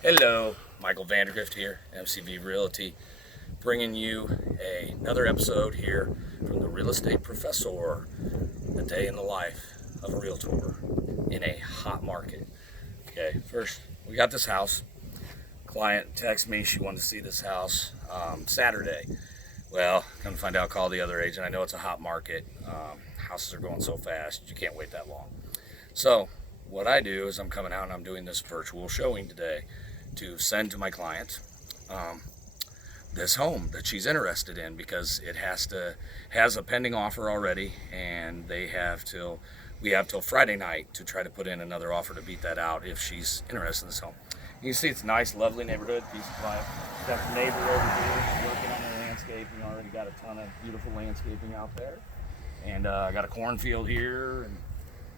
Hello, Michael Vandergrift here, MCV Realty, bringing you another episode here from the Real Estate Professor, the day in the life of a realtor in a hot market. Okay, first, we got this house. Client texted me, she wanted to see this house Saturday. Well, come to find out, call the other agent. I know it's a hot market. Houses are going so fast, you can't wait that long. So, what I do is I'm coming out and I'm doing this virtual showing today to send to my client this home that she's interested in, because it has a pending offer already, and we have till Friday night to try to put in another offer to beat that out if she's interested in this home. You can see it's a nice, lovely neighborhood, piece of life. Got the neighbor over here working on the landscaping. Already got a ton of beautiful landscaping out there, and I got a cornfield here and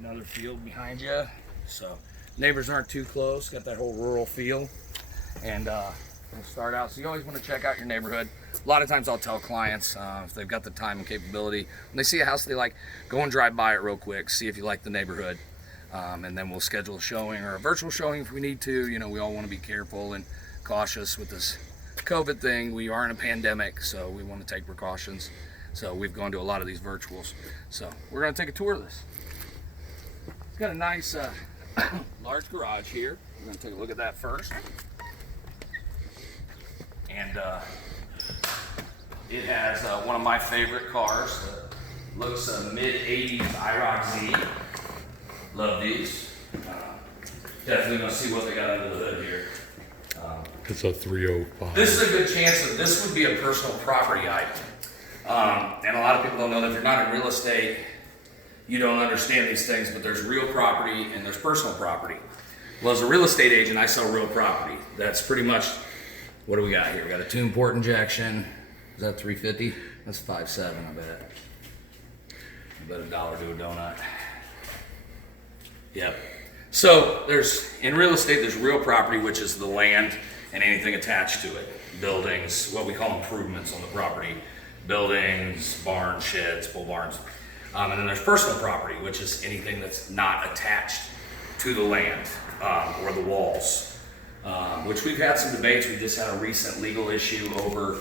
another field behind you. So neighbors aren't too close. Got that whole rural feel. And we'll start out. So you always want to check out your neighborhood. A lot of times I'll tell clients, if they've got the time and capability, when they see a house they like, go and drive by it real quick, see if you like the neighborhood. And then we'll schedule a showing or a virtual showing if we need to. You know, we all want to be careful and cautious with this COVID thing. We are in a pandemic, so we want to take precautions. So we've gone to a lot of these virtuals. So we're going to take a tour of this. It's got a nice large garage here. We're going to take a look at that first. And it has one of my favorite cars. Looks mid-80s IROC Z. Love these. Definitely going to see what they got under the hood here. It's a 305. This is a good chance that this would be a personal property item. And a lot of people don't know that if you're not in real estate, you don't understand these things, but there's real property and there's personal property. Well, as a real estate agent, I sell real property. That's pretty much, what do we got here? We got a 2 port injection. Is that 350? That's 5.7, I bet. I bet $1 do a donut. Yep. So in real estate, there's real property, which is the land and anything attached to it. Buildings, what we call improvements on the property. Buildings, barns, sheds, pole barns. And then there's personal property, which is anything that's not attached to the land or the walls. Which we've had some debates. We just had a recent legal issue over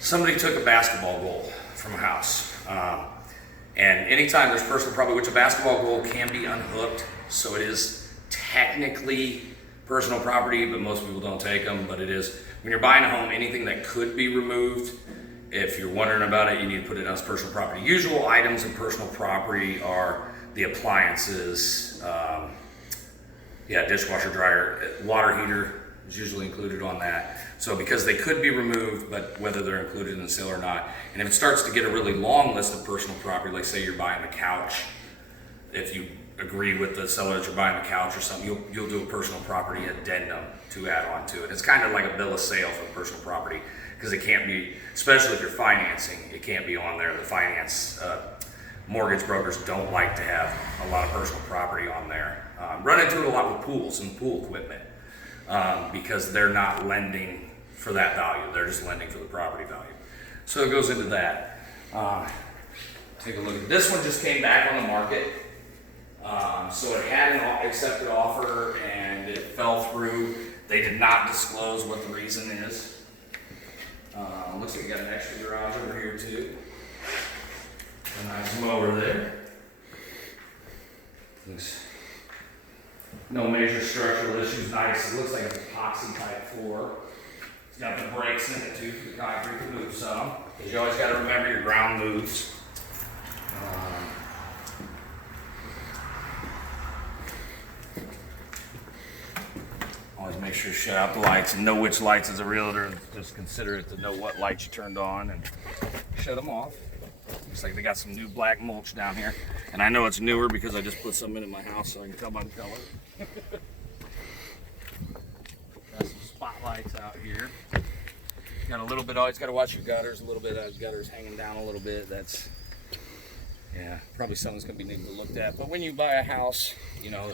somebody took a basketball goal from a house. And anytime there's personal property, which a basketball goal can be unhooked, so it is technically personal property, but most people don't take them. But it is, when you're buying a home, anything that could be removed, if you're wondering about it, you need to put it as personal property. Usual items in personal property are the appliances, dishwasher, dryer, water heater is usually included on that. So because they could be removed, but whether they're included in the sale or not. And if it starts to get a really long list of personal property, like say you're buying a couch, if you agree with the seller that you're buying a couch or something, you'll do a personal property addendum to add on to it. It's kind of like a bill of sale for personal property, because it can't be, especially if you're financing, it can't be on there. The finance mortgage brokers don't like to have a lot of personal property on there. Run into it a lot with pools and pool equipment, because they're not lending for that value. They're just lending for the property value. So it goes into that. Take a look at this one. Just came back on the market. So it had an accepted offer and it fell through. They did not disclose what the reason is. Looks like you got an extra garage over here too. A nice mower there. Looks no major structural issues. Nice. It looks like an epoxy type floor. It's got the brakes in it too for the concrete to move some, because you always got to remember your ground moves. Always make sure to shut out the lights and know which lights as a realtor. Just consider it to know what lights you turned on and shut them off. Looks like they got some new black mulch down here. And I know it's newer because I just put some in my house so I can tell by the color. Got some spotlights out here. Got a little bit, always got to watch your gutters a little bit. Gutters hanging down a little bit. That's, yeah, probably something's going to be needing to look at. But when you buy a house, you know,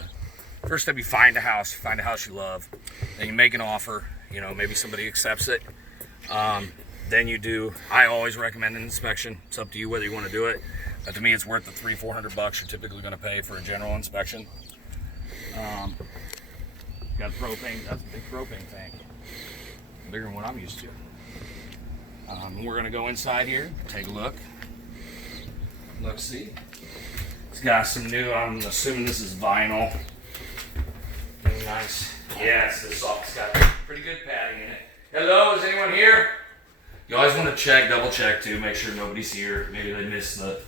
first step, you find a house you love. Then you make an offer, you know, maybe somebody accepts it. Then you do, I always recommend an inspection. It's up to you whether you want to do it. But to me, it's worth the $300-400 you're typically going to pay for a general inspection. Got propane. That's a big propane tank. Bigger than what I'm used to. We're gonna go inside here, take a look. Look, see. It's got some new. I'm assuming this is vinyl. Very nice. Yeah, it's this soft. It's got pretty good padding in it. Hello, is anyone here? You always want to check, double check too, make sure nobody's here. Maybe they missed the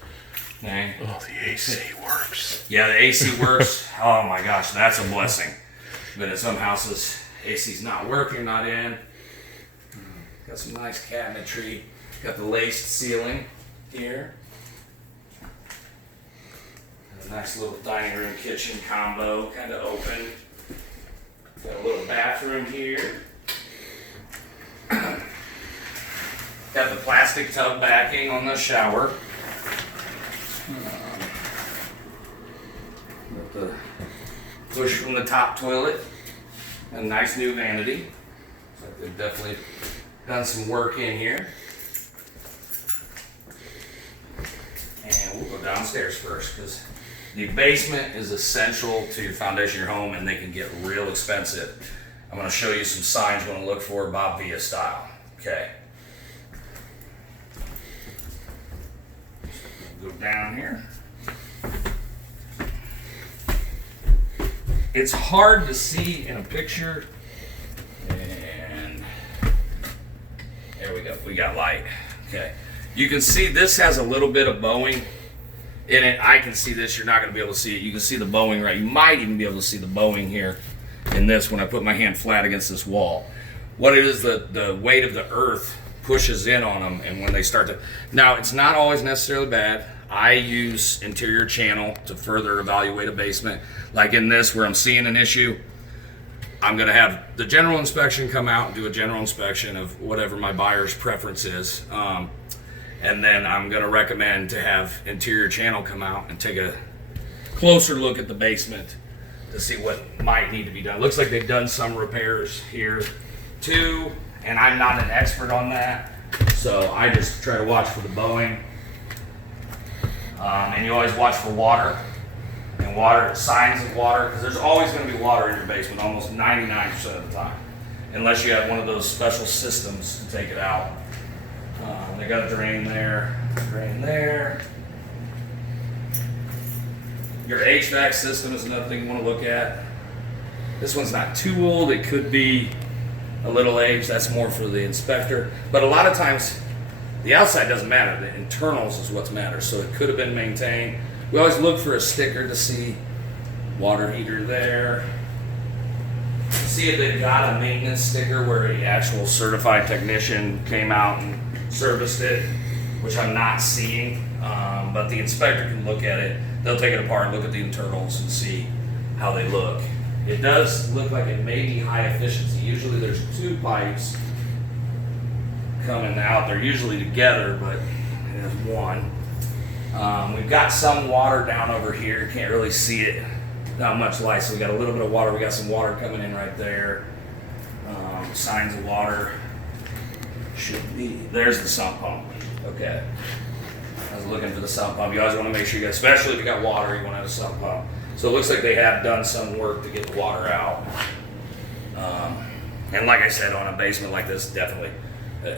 thing. Oh, the AC works. Yeah, the AC works. Oh my gosh, that's a blessing. But in some houses, AC's not working, not in. Got some nice cabinetry. Got the laced ceiling here. A nice little dining room kitchen combo, kind of open. Got a little bathroom here. Got the plastic tub backing on the shower. Got the push from the top toilet. A nice new vanity. Looks like they've definitely done some work in here. And we'll go downstairs first because the basement is essential to your foundation of your home and they can get real expensive. I'm going to show you some signs you want to look for, Bob Villa style. Okay. Go down here. It's hard to see in a picture. And there we go. We got light. Okay. You can see this has a little bit of bowing in it. I can see this. You're not going to be able to see it. You can see the bowing right. You might even be able to see the bowing here in this when I put my hand flat against this wall. What it is, the weight of the earth pushes in on them, and when they start to... Now, it's not always necessarily bad. I use interior channel to further evaluate a basement. Like in this, where I'm seeing an issue, I'm going to have the general inspection come out and do a general inspection of whatever my buyer's preference is. And then I'm going to recommend to have interior channel come out and take a closer look at the basement to see what might need to be done. Looks like they've done some repairs here too, and I'm not an expert on that, so I just try to watch for the bowing. And you always watch for water and signs of water, because there's always going to be water in your basement almost 99% of the time, unless you have one of those special systems to take it out. They got a drain there, drain there. Your HVAC system is another thing you want to look at. This one's not too old. It could be a little age. That's more for the inspector. But a lot of times, the outside doesn't matter. The internals is what matters. So it could have been maintained. We always look for a sticker to see water heater there. See if they've got a maintenance sticker where an actual certified technician came out and serviced it, which I'm not seeing. But the inspector can look at it. They'll take it apart and look at the internals and see how they look. It does look like it may be high efficiency. Usually there's two pipes coming out. They're usually together, but there's one. We've got some water down over here. Can't really see it. Not much light, so we got a little bit of water. We got some water coming in right there. Signs of water should be. There's the sump pump. Okay. I was looking for the sump pump. You always want to make sure you got, especially if you got water, you want to have a sump pump. So it looks like they have done some work to get the water out. And like I said, on a basement like this, definitely,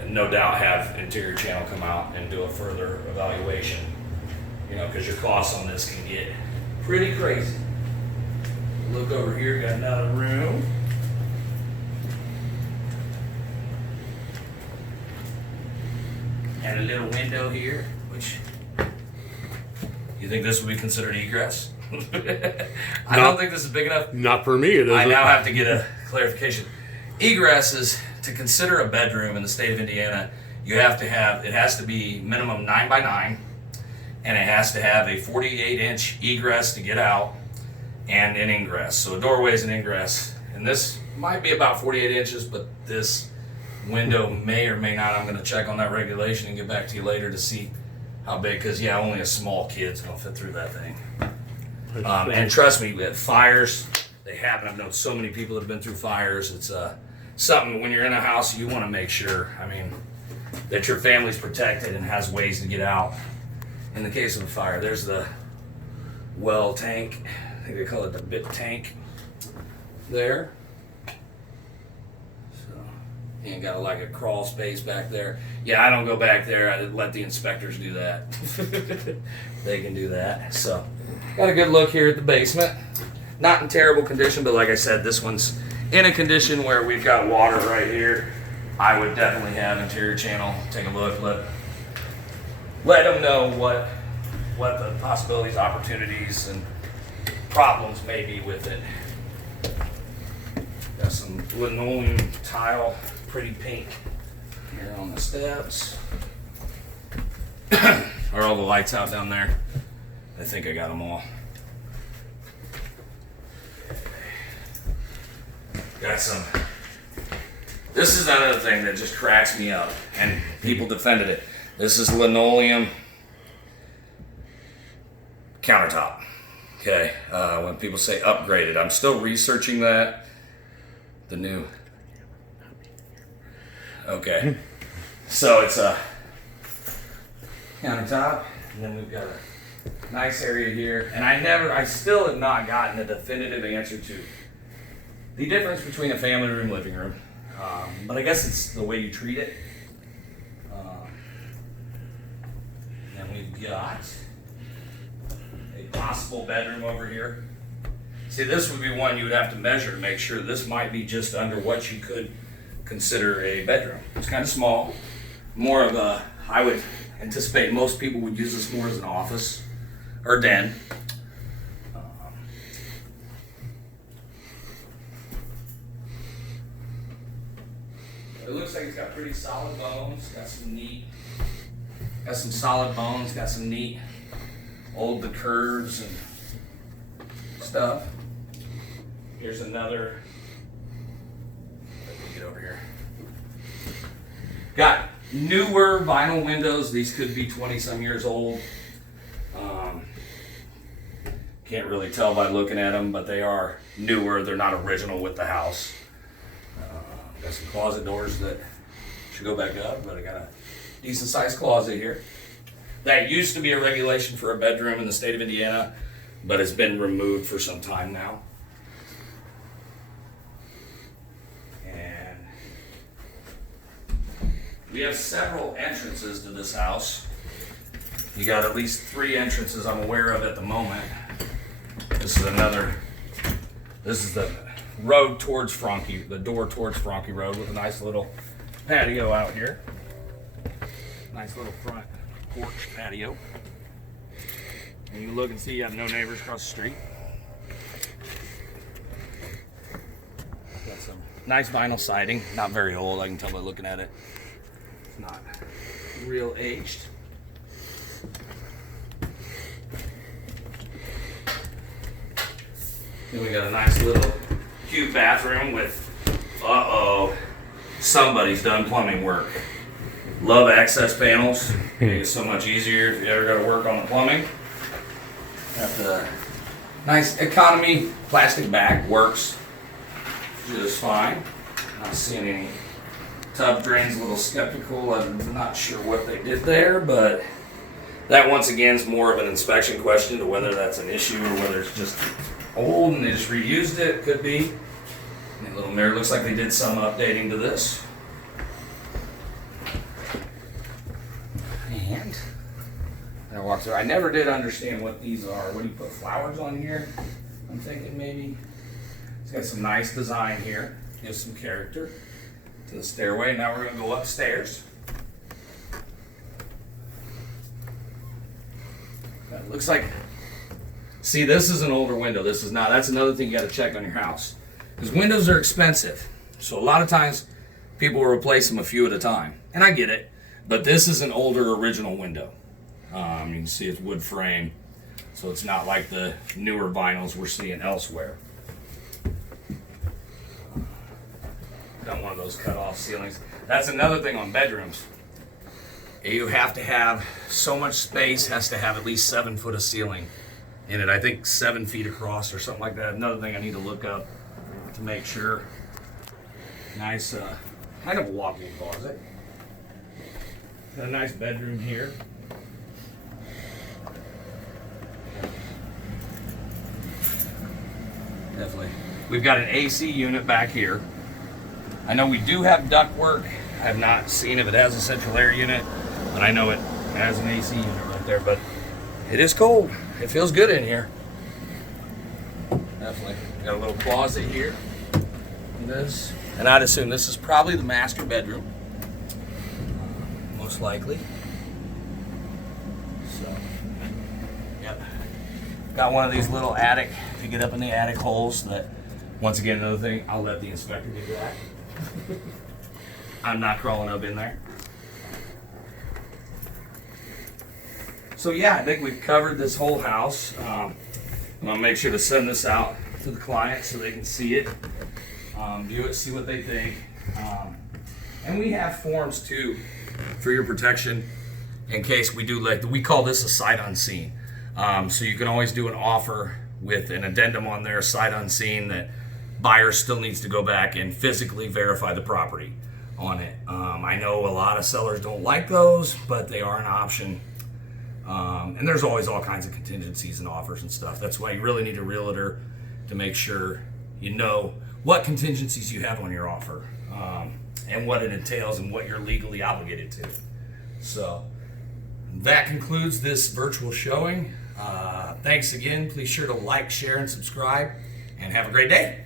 no doubt, have interior channel come out and do a further evaluation. You know, because your costs on this can get pretty crazy. Look over here, got another room. And a little window here, which, you think this would be considered egress? I don't think this is big enough. Not for me, it isn't. I now have to get a clarification. Egress is, to consider a bedroom in the state of Indiana, you have to have, it has to be minimum 9 by 9, and it has to have a 48-inch egress to get out and an ingress. So a doorway is an ingress, and this might be about 48 inches, but this window may or may not. I'm going to check on that regulation and get back to you later to see how big, because yeah, only a small kid's going to fit through that thing. And trust me, we had fires. They happen. I've known so many people that have been through fires. It's something, when you're in a house, you want to make sure, I mean, that your family's protected and has ways to get out in the case of a fire. There's the well tank. I think they call it the bit tank there. And got like a crawl space back there. Yeah, I don't go back there. I let the inspectors do that. They can do that. So, got a good look here at the basement. Not in terrible condition, but like I said, this one's in a condition where we've got water right here. I would definitely have interior channel take a look. Let them know what the possibilities, opportunities, and problems may be with it. Got some linoleum tile. Pretty pink here on the steps. Are all the lights out down there? I think I got them all. Got some. This is another thing that just cracks me up, and people defended it. This is linoleum countertop. Okay, when people say upgraded, I'm still researching that. The new. Okay, so it's a countertop, and then we've got a nice area here. And I still have not gotten a definitive answer to the difference between a family room, living room. But I guess it's the way you treat it. And we've got a possible bedroom over here. See, this would be one you would have to measure to make sure this might be just under what you could consider a bedroom. It's kind of small, more of a, I would anticipate most people would use this more as an office or den. It looks like it's got pretty solid bones, got some solid bones, got some neat old the curves and stuff. Here's another. Let me get over here. Got newer vinyl windows. These could be 20-some years old. Can't really tell by looking at them, but they are newer. They're not original with the house. Got some closet doors that should go back up, but I got a decent sized closet here. That used to be a regulation for a bedroom in the state of Indiana, but it's been removed for some time now. And we have several entrances to this house. You got at least 3 entrances I'm aware of at the moment. This is the road towards Franke, the door towards Franke Road with a nice little patio out here. Nice little front porch patio. And you look and see you have no neighbors across the street. Got some nice vinyl siding, not very old, I can tell by looking at it. It's not real aged. Then we got a nice little cute bathroom with, somebody's done plumbing work. Love access panels. Make it so much easier if you ever got to work on the plumbing. Got the nice economy plastic back, works just fine. Not seeing any tub drains, a little skeptical. I'm not sure what they did there, but that once again is more of an inspection question to whether that's an issue or whether it's just old and they just reused it. Could be. And a little mirror, looks like they did some updating to this. And I walk through. I never did understand what these are. What do you put flowers on here? I'm thinking maybe it's got some nice design here. Gives some character to the stairway. Now we're going to go upstairs. It looks like. See, this is an older window. This is not. That's another thing you got to check on your house. Because windows are expensive. So a lot of times people will replace them a few at a time. And I get it. But this is an older original window. You can see it's wood frame. So it's not like the newer vinyls we're seeing elsewhere. Got one of those cut off ceilings. That's another thing on bedrooms. You have to have so much space, has to have at least 7 foot of ceiling in it. I think 7 feet across or something like that. Another thing I need to look up to make sure. Nice, kind of walk-in closet. Got a nice bedroom here. Definitely. We've got an AC unit back here. I know we do have ductwork. I have not seen if it has a central air unit, but I know it has an AC unit right there. But it is cold. It feels good in here. Definitely. Got a little closet here. And I'd assume this is probably the master bedroom. Most likely. So, yep. Got one of these little attic to get up in the attic holes that, once again, another thing, I'll let the inspector do that. I'm not crawling up in there. So yeah, I think we've covered this whole house. I'm gonna make sure to send this out to the client so they can see it, view it, see what they think. And we have forms too for your protection in case we do, like, we call this a sight unseen. So you can always do an offer with an addendum on there, sight unseen, that buyer still needs to go back and physically verify the property on it. I know a lot of sellers don't like those, but they are an option. And there's always all kinds of contingencies and offers and stuff. That's why you really need a realtor to make sure you know what contingencies you have on your offer, and what it entails and what you're legally obligated to. So that concludes this virtual showing. Thanks again. Please sure to like, share, and subscribe, and have a great day.